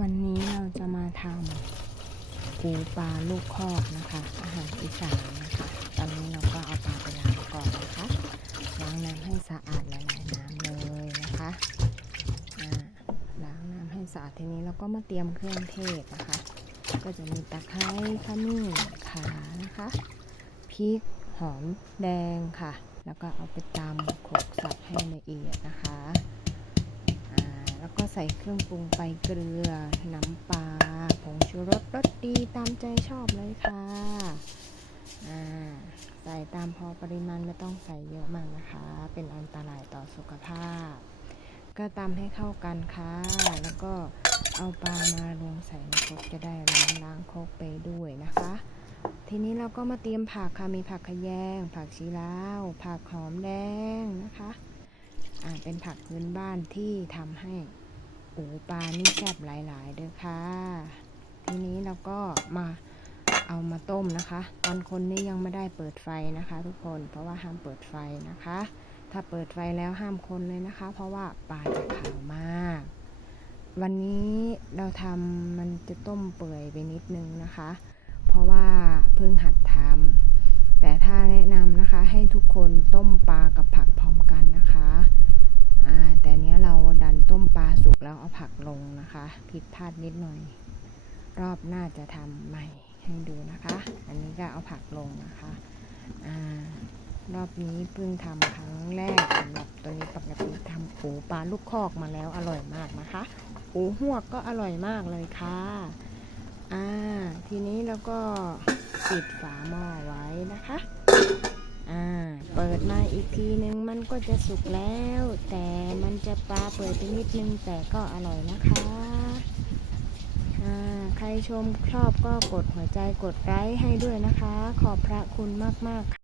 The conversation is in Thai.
วันนี้เราจะมาทำปูปลาลูกคอกนะคะ อาหารอีสานนะคะ ตอนนี้เราก็เอาปลาไปล้างก่อนนะคะล้างน้ำให้สะอาดหลายๆน้ำเลยนะคะล้างน้ำให้สะอาดทีนี้เราก็มาเตรียมเครื่องเทศนะคะ ก็จะมีตะไคร้ขมิ้นข่านะคะพริกหอมแดงค่ะ แล้วก็เอาไปตำโขลกสับให้ละเอียดนะคะ ใส่เครื่องปรุงไปเกลือ น้ำปลาผงชูรสรสดีตามใจชอบเลยค่ะ อ่า ใส่ตามพอปริมาณไม่ต้องใส่เยอะมากนะคะ เป็นอันตรายต่อสุขภาพ ก็ตำให้เข้ากันค่ะ แล้วก็เอาปลามาลงใส่ในครกจะได้ล้างล้างครกไปด้วยนะคะ ทีนี้เราก็มาเตรียมผักค่ะ มีผักขยง ผักชีลาว ผักหอมแดงนะคะ อ่า เป็นผักพื้นบ้านที่ทำให้ ปูปลานี่แซ่บหลาย ๆ เด้อค่ะ ทีนี้เราก็มาเอามาต้มนะคะ ตอนคนนี่ยังไม่ได้เปิดไฟนะคะ ทุกคนเพราะว่าห้ามเปิดไฟนะคะ ถ้าเปิดไฟแล้วห้ามคนเลยนะคะ เพราะว่าปลาจะขาวมาก วันนี้เราทำมันจะต้มเปื่อยไปนิดนึงนะคะ เพราะว่าเพิ่งหัดทำแต่ถ้าแนะนำนะคะให้ทุกคนต้มปลากับผักพร้อมกันนะคะอ่าแต่เนี้ยเราดันต้มปลา สุกแล้วเอาผักลงนะคะ ผิดพลาดนิดหน่อย รอบหน้าจะทำใหม่ให้ดูนะคะ อันนี้ก็เอาผักลงนะคะอ่ารอบนี้เพิ่งทำครั้งแรกสำหรับตัวนี้ปกติทำปูปลาลูกคอกมาแล้วอร่อยมากนะคะปูหวกก็อร่อยมากเลยค่ะอ่าทีนี้เราก็ปิดฝาหม้อไว้นะคะ มาอีกทีนึงมันก็จะสุกแล้ว แต่มันจะปลาเปิดไปนิดนึงแต่ก็อร่อยนะคะใครชมชอบก็กดหัวใจกดไลค์ให้ด้วยนะคะ ขอบพระคุณมากๆค่ะ